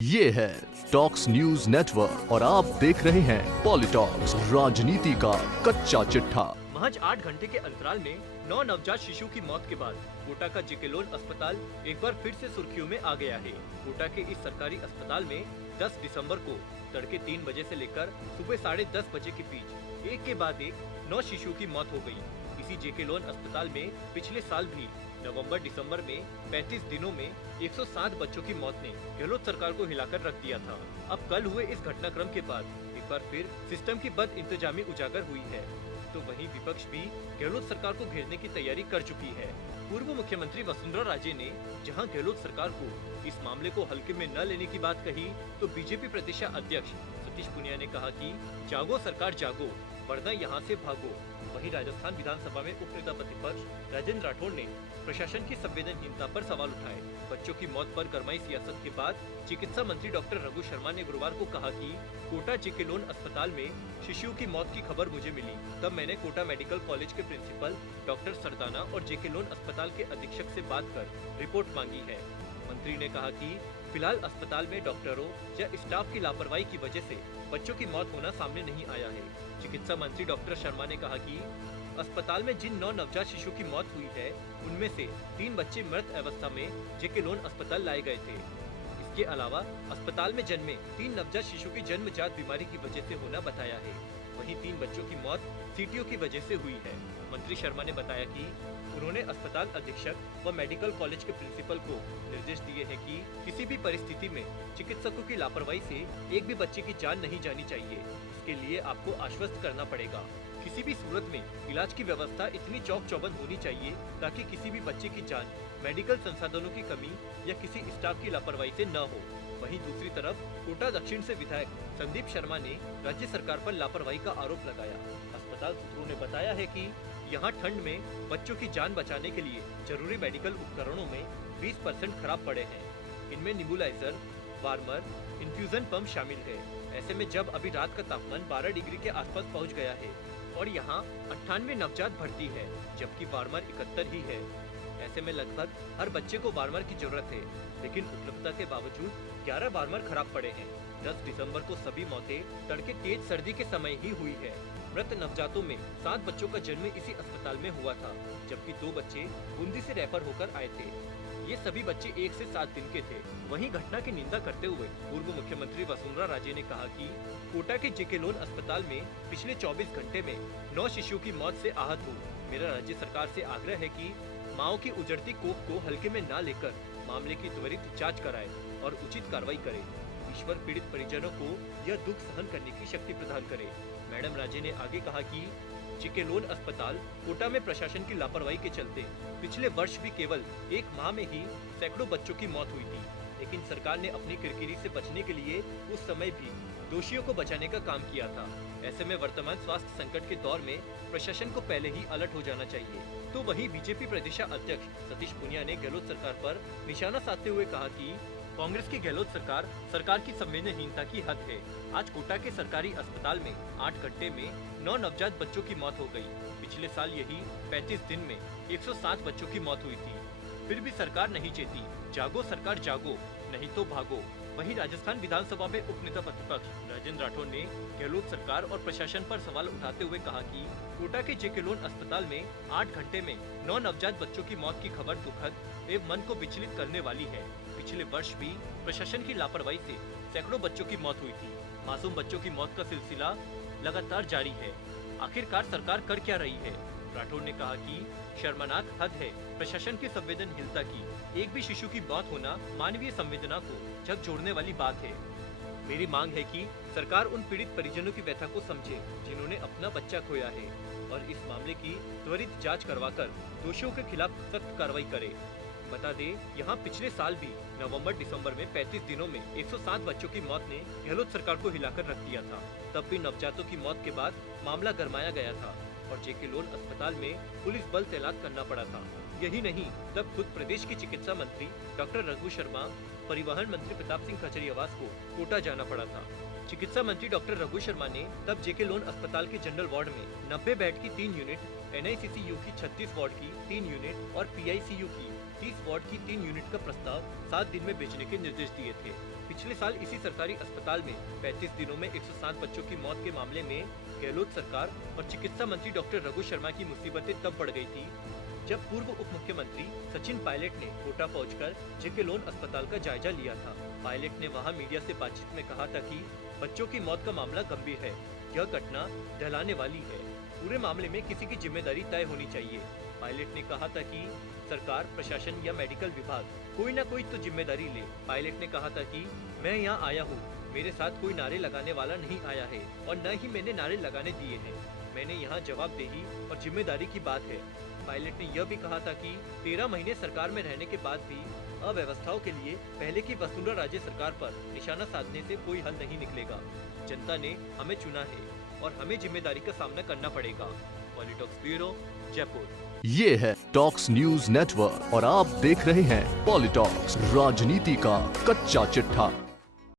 ये है talks news network और आप देख रहे हैं पॉलिटॉक्स, राजनीति का कच्चा चिट्ठा। महज 8 घंटे के अंतराल में 9 नवजात शिशु की मौत के बाद कोटा का जेके लोन अस्पताल एक बार फिर से सुर्खियों में आ गया है। कोटा के इस सरकारी अस्पताल में 10 दिसंबर को तड़के 3 बजे से लेकर सुबह 10:30 बजे के बीच एक के बाद एक 9 शिशु की मौत हो गई। इसी जेके लोन अस्पताल में पिछले साल भी नवंबर दिसंबर में 35 दिनों में 107 बच्चों की मौत ने गहलोत सरकार को हिलाकर रख दिया था। अब कल हुए इस घटनाक्रम के बाद एक बार फिर सिस्टम की बद इंतजामी उजागर हुई है, तो वहीं विपक्ष भी गहलोत सरकार को घेरने की तैयारी कर चुकी है। पूर्व मुख्यमंत्री वसुंधरा राजे ने जहां गहलोत सरकार को इस मामले को हल्के में न लेने की बात कही, तो बीजेपी प्रदेश अध्यक्ष सतीश पूनिया ने कहा कि जागो सरकार जागो, वरना यहाँ से भागो। वहीं राजस्थान विधानसभा में उपनेता प्रतिपक्ष राजेंद्र राठौड़ ने प्रशासन की संवेदनहीनता पर सवाल उठाए। बच्चों की मौत पर गरमाई सियासत के बाद चिकित्सा मंत्री डॉक्टर रघु शर्मा ने गुरुवार को कहा कि कोटा जेके लोन अस्पताल में शिशुओं की मौत की खबर मुझे मिली, तब मैंने कोटा मेडिकल कॉलेज के प्रिंसिपल डॉक्टर सरदाना और जेके लोन अस्पताल के अधीक्षक से बात कर रिपोर्ट मांगी है। मंत्री ने कहा कि फिलहाल अस्पताल में डॉक्टरों या स्टाफ की लापरवाही की वजह से बच्चों की मौत होना सामने नहीं आया है। चिकित्सा मंत्री डॉक्टर शर्मा ने कहा कि अस्पताल में जिन 9 नवजात शिशु की मौत हुई है, उनमें से 3 बच्चे मृत अवस्था में जेके लोन अस्पताल लाए गए थे। इसके अलावा अस्पताल में जन्मे 3 नवजात शिशु की जन्मजात बीमारी की वजह से होना बताया है। वहीं 3 बच्चों की मौत सीटीओ की वजह से हुई है। मंत्री शर्मा ने बताया कि उन्होंने अस्पताल अधीक्षक व मेडिकल कॉलेज के प्रिंसिपल को निर्देश दिए हैं कि किसी भी परिस्थिति में चिकित्सकों की लापरवाही से एक भी बच्चे की जान नहीं जानी चाहिए। इसके लिए आपको आश्वस्त करना पड़ेगा। किसी भी सूरत में इलाज की व्यवस्था इतनी चौक चौबंद होनी चाहिए ताकि किसी भी बच्चे की जान मेडिकल संसाधनों की कमी या किसी स्टाफ की लापरवाही से न हो। वहीं दूसरी तरफ कोटा दक्षिण से विधायक संदीप शर्मा ने राज्य सरकार पर लापरवाही का आरोप लगाया। अस्पताल सूत्रों ने बताया है कि यहाँ ठंड में बच्चों की जान बचाने के लिए जरूरी मेडिकल उपकरणों में 20% खराब पड़े हैं। इनमें निबुलाइजर, वार्मर, इन्फ्यूजन पंप शामिल है। ऐसे में जब अभी रात का तापमान 12 डिग्री के आसपास पहुँच गया है और यहाँ 98 नवजात भर्ती है, जबकि वार्मर 71 ही है। ऐसे में लगभग हर बच्चे को वार्मर की जरूरत है, लेकिन उपलब्धता के बावजूद 11 वार्मर खराब पड़े हैं। 10 दिसंबर को सभी मौतें तड़के तेज सर्दी के समय ही हुई है। मृत नवजातों में 7 बच्चों का जन्म इसी अस्पताल में हुआ था, जबकि 2 बच्चे बूंदी से रेफर होकर आए थे। ये सभी बच्चे 1 से 7 दिन के थे। वहीं घटना की निंदा करते हुए पूर्व मुख्यमंत्री वसुंधरा राजे ने कहा कि कोटा के जेके लोन अस्पताल में पिछले 24 घंटे में 9 शिशुओं की मौत से आहत हूँ। मेरा राज्य सरकार से आग्रह है कि माओ की उजड़ती कोख को हल्के में न लेकर मामले की त्वरित जाँच कराए और उचित कार्रवाई करे। ईश्वर पीड़ित परिजनों को यह दुख सहन करने की शक्ति प्रदान करे। मैडम राजे ने आगे कहा कि जेके लोन अस्पताल कोटा में प्रशासन की लापरवाही के चलते पिछले वर्ष भी केवल 1 माह में ही सैकड़ों बच्चों की मौत हुई थी, लेकिन सरकार ने अपनी किरकिरी से बचने के लिए उस समय भी दोषियों को बचाने का काम किया था। ऐसे में वर्तमान स्वास्थ्य संकट के दौर में प्रशासन को पहले ही अलर्ट हो जाना चाहिए। तो वहीं बीजेपी प्रदेश अध्यक्ष सतीश पूनिया ने गहलोत सरकार पर निशाना साधते हुए कहा कि कांग्रेस की गहलोत सरकार की संवेदनहीनता की हद है। आज कोटा के सरकारी अस्पताल में 8 घंटे में 9 नवजात बच्चों की मौत हो गई। पिछले साल यही 35 दिन में 107 बच्चों की मौत हुई थी। फिर भी सरकार नहीं चेती। जागो सरकार जागो, नहीं तो भागो। वहीं राजस्थान विधानसभा में उपनेता प्रतिपक्ष राजेंद्र राठौड़ ने गहलोत सरकार और प्रशासन पर सवाल उठाते हुए कहा कि कोटा के जेके लोन अस्पताल में 8 घंटे में 9 नवजात बच्चों की मौत की खबर दुखद एवं मन को विचलित करने वाली है। पिछले वर्ष भी प्रशासन की लापरवाही से सैकड़ों बच्चों की मौत हुई थी। मासूम बच्चों की मौत का सिलसिला लगातार जारी है। आखिरकार सरकार कर क्या रही है? राठौड़ ने कहा कि शर्मनाक हद है प्रशासन की संवेदनहीनता की। एक भी शिशु की मौत होना मानवीय संवेदना को झकझोरने वाली बात है। मेरी मांग है कि सरकार उन पीड़ित परिजनों की व्यथा को समझे जिन्होंने अपना बच्चा खोया है और इस मामले की त्वरित जांच करवाकर दोषियों के खिलाफ सख्त कार्रवाई करे। बता दें, यहाँ पिछले साल भी नवंबर दिसंबर में 35 दिनों में 107 बच्चों की मौत ने गहलोत सरकार को हिलाकर रख दिया था। तब भी नवजातों की मौत के बाद मामला गरमाया गया था और जेके लोन अस्पताल में पुलिस बल तैनात करना पड़ा था। यही नहीं, तब खुद प्रदेश की चिकित्सा मंत्री डॉक्टर रघु शर्मा, परिवहन मंत्री प्रताप सिंह खचरियावास को कोटा जाना पड़ा था। चिकित्सा मंत्री डॉक्टर रघु शर्मा ने तब जेके लोन अस्पताल के जनरल वार्ड में 90 बेड की 3 यूनिट, NICCU की 36 वार्ड की 3 यूनिट और PICU की 30 वार्ड की 3 यूनिट का प्रस्ताव 7 दिन में भेजने के निर्देश दिए थे। पिछले साल इसी सरकारी अस्पताल में 35 दिनों में 107 बच्चों की मौत के मामले में गहलोत सरकार और चिकित्सा मंत्री डॉक्टर रघु शर्मा की मुसीबतें तब बढ़ गई थी जब पूर्व उप मुख्यमंत्री सचिन पायलट ने कोटा पहुंचकर जेके लोन अस्पताल का जायजा लिया था। पायलट ने वहां मीडिया से बातचीत में कहा था कि बच्चों की मौत का मामला गंभीर है, यह घटना दहलाने वाली है, पूरे मामले में किसी की जिम्मेदारी तय होनी चाहिए। पायलट ने कहा था कि सरकार, प्रशासन या मेडिकल विभाग कोई ना कोई तो जिम्मेदारी ले। पायलट ने कहा था कि मैं यहाँ आया हूँ, मेरे साथ कोई नारे लगाने वाला नहीं आया है और न ही मैंने नारे लगाने दिए हैं। मैंने यहाँ जवाबदेही और जिम्मेदारी की बात है। पायलट ने यह भी कहा था कि 13 महीने सरकार में रहने के बाद भी अव्यवस्थाओं के लिए पहले की वसुंधरा राजे सरकार पर निशाना साधने से कोई हल नहीं निकलेगा। जनता ने हमें चुना है और हमें जिम्मेदारी का सामना करना पड़ेगा। पॉलिटॉक्स ब्यूरो, जयपुर। ये है टॉक्स न्यूज नेटवर्क और आप देख रहे हैं पॉलिटॉक्स, राजनीति का कच्चा चिट्ठा।